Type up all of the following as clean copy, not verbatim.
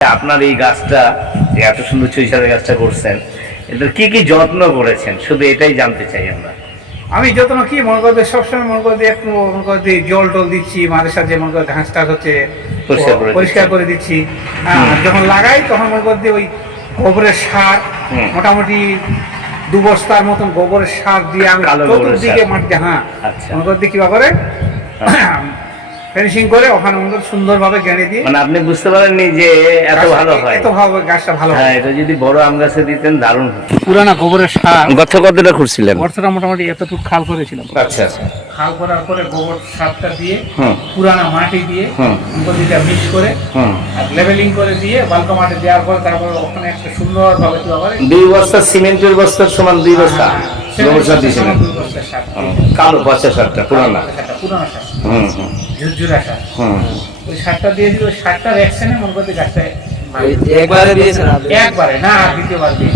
আপনার এই গাছটা যে এত সুন্দর চুই ঝালের গাছটা করছেন, এটার কি কি যত্ন করেছেন শুধু এটাই জানতে চাই আমরা। আমি যত্ন কি মনে করতে সবসময় মনে করতে একটু মনে করতে জল টল দিচ্ছি, মাঝে সাঝে মনে করে ঘাস টাস হচ্ছে পরিষ্কার করে দিচ্ছি। হ্যাঁ, যখন লাগাই তখন মনে করতে ওই গোবরের সার মোটামুটি 2 বস্তার মতন গোবরের সার দিয়ে আমি চতুর্দিকে মাটিতে মনে করতে কি করে ফিনিশিং করে ওখানে সুন্দরভাবে গেঁড়ে দিয়ে। মানে আপনি বুঝতে পারেননি যে এত ভালো হয়, এত ভালো গাছটা ভালো হয়। এটা যদি বড় আম গাছে দিতেন দারুণ হতো। পুরানা গোবরের সার গর্ত কতটা খুঁড়ছিলেন? গর্তটা মোটামুটি এতটুকু খাল করেছিলাম। আচ্ছা আচ্ছা। খাল করার পরে গোবর সারটা দিয়ে পুরানা মাটি দিয়ে নদীটা মিক্স করে আর লেভেলিং করে দিয়ে বালকা মাটি দেওয়ার পরে তারপরে ওখানে একটা সুন্দরভাবে 2 বস্তা সিমেন্টের বস্তার সমান 2 বস্তা গোবর সার দিয়েছিলেন। কালো পচা সারটা পুরানা সার ঝুরঝুরা সার, ওই সারটা দিয়ে দিই। ওই সারটার অ্যাকশনে মনে করতে গাছটা একবারে দিয়েছেন? একবারে না, দ্বিতীয়বার দিয়ে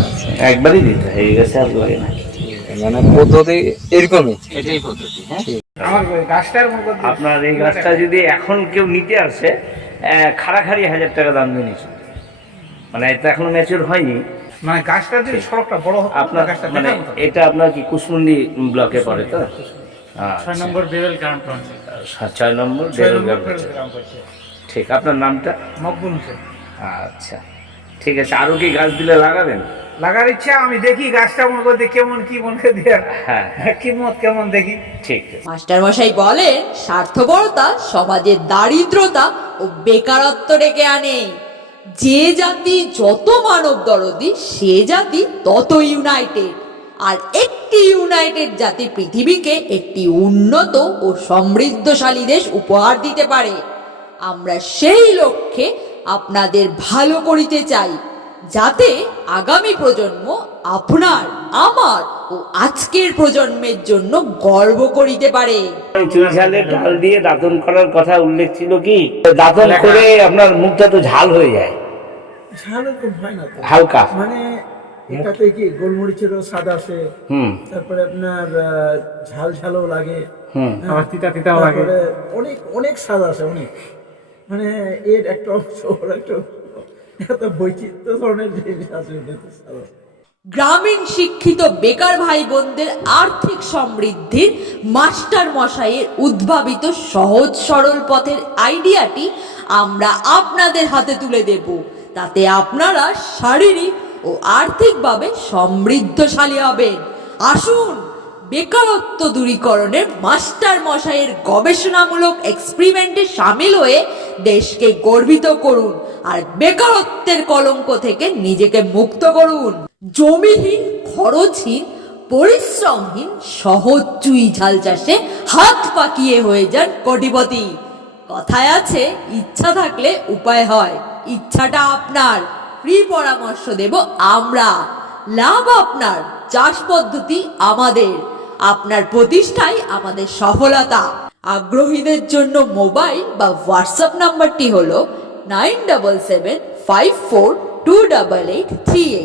একবারই দিতে হয়ে গেছে, আর লাগে না। মানে পদ্ধতি এরকমই, এটাই পদ্ধতি। আমার গাছটার মনে করতে আপনার এই গাছটা যদি এখন কেউ নিতে আসে, খাড়াখাড়ি 1000 টাকা দাম দিয়ে নিচ্ছে। মানে এটা এখনো ম্যাচিউর হয়নি। মানে গাছটার যে সড়কটা বড় আপনার মানে এটা আপনার কি কুশমুন্ডি ব্লকে পড়ে তো? 6 নম্বর বেরেল গ্রাম পঞ্চায়েত। 6 নম্বর বেরেল গ্রাম পঞ্চায়েত। ঠিক, আপনার নামটা? মকবুল হোসেন। আচ্ছা ঠিক আছে। আরো কি গাছ দিলে লাগাবেন? লাগার ইচ্ছা, আমি দেখি গাছটা মনে করতে কেমন কি মনে করে দিয়ে কিমত কেমন দেখি। ঠিক। মাস্টার মশাই বলেন, স্বার্থপরতা সমাজের দারিদ্রতা ও বেকারত্ব ডেকে আনে। যে জাতি যত মানব দরদি সে জাতি তত ইউনাইটেড। আর একটি ইউনাইটেড জাতি পৃথিবীকে একটি উন্নত ও সমৃদ্ধশালী দেশ উপহার দিতে পারে। আমরা সেই লক্ষ্যে আপনাদের ভালো করিতে চাই, যাতে আগামী প্রজন্ম আপনার, আমার ও আজকের প্রজন্মের জন্য গর্ব করিতে পারে। চুই ঝালের ডাল দিয়ে দাঁতন করার কথা উল্লেখ ছিল কি? দাঁতন করে আপনার মুখটা তো ঝাল হয়ে যায়। ঝাল এরকম হয় না তো, হালকা মানে এটাতে কি গোলমরিচেরও স্বাদ আসে, তারপরে আপনার ঝাল ঝালও লাগে, তিতা তিতাও লাগে, অনেক অনেক স্বাদ আসে, অনেক মানে এর একটা অংশ ওর একটা এত বৈচিত্র্য ধরনের জিনিস আছে। গ্রামীণ শিক্ষিত বেকার ভাই বোনদের আর্থিক সমৃদ্ধির মাস্টার মশাইয়ের উদ্ভাবিত সহজ সরল পথের আইডিয়াটি আমরা আপনাদের হাতে তুলে দেব। তাতে আপনারা শারীরিক ও আর্থিকভাবে সমৃদ্ধশালী হবেন। আসুন, বেকারত্ব দূরীকরণের মাস্টার মশাইয়ের গবেষণামূলক এক্সপেরিমেন্টে সামিল হয়ে দেশকে গর্বিত করুন আর বেকারত্বের কলঙ্ক থেকে নিজেকে মুক্ত করুন। জমিহীন, খরচহীন, পরিশ্রমহীন সহজ চুই ঝাল চাষে হাত পাকিয়ে হয়ে যান কোটিপতি। কথায় আছে, ইচ্ছা থাকলে উপায় হয়। ইচ্ছাটা আপনার, ফ্রি পরামর্শ দেব আমরা, লাভ আপনার, চাষ পদ্ধতি আমাদের, আপনার প্রতিষ্ঠাই আমাদের সফলতা। আগ্রহীদের জন্য মোবাইল বা হোয়াটসঅ্যাপ নাম্বারটি হলো 9775428838।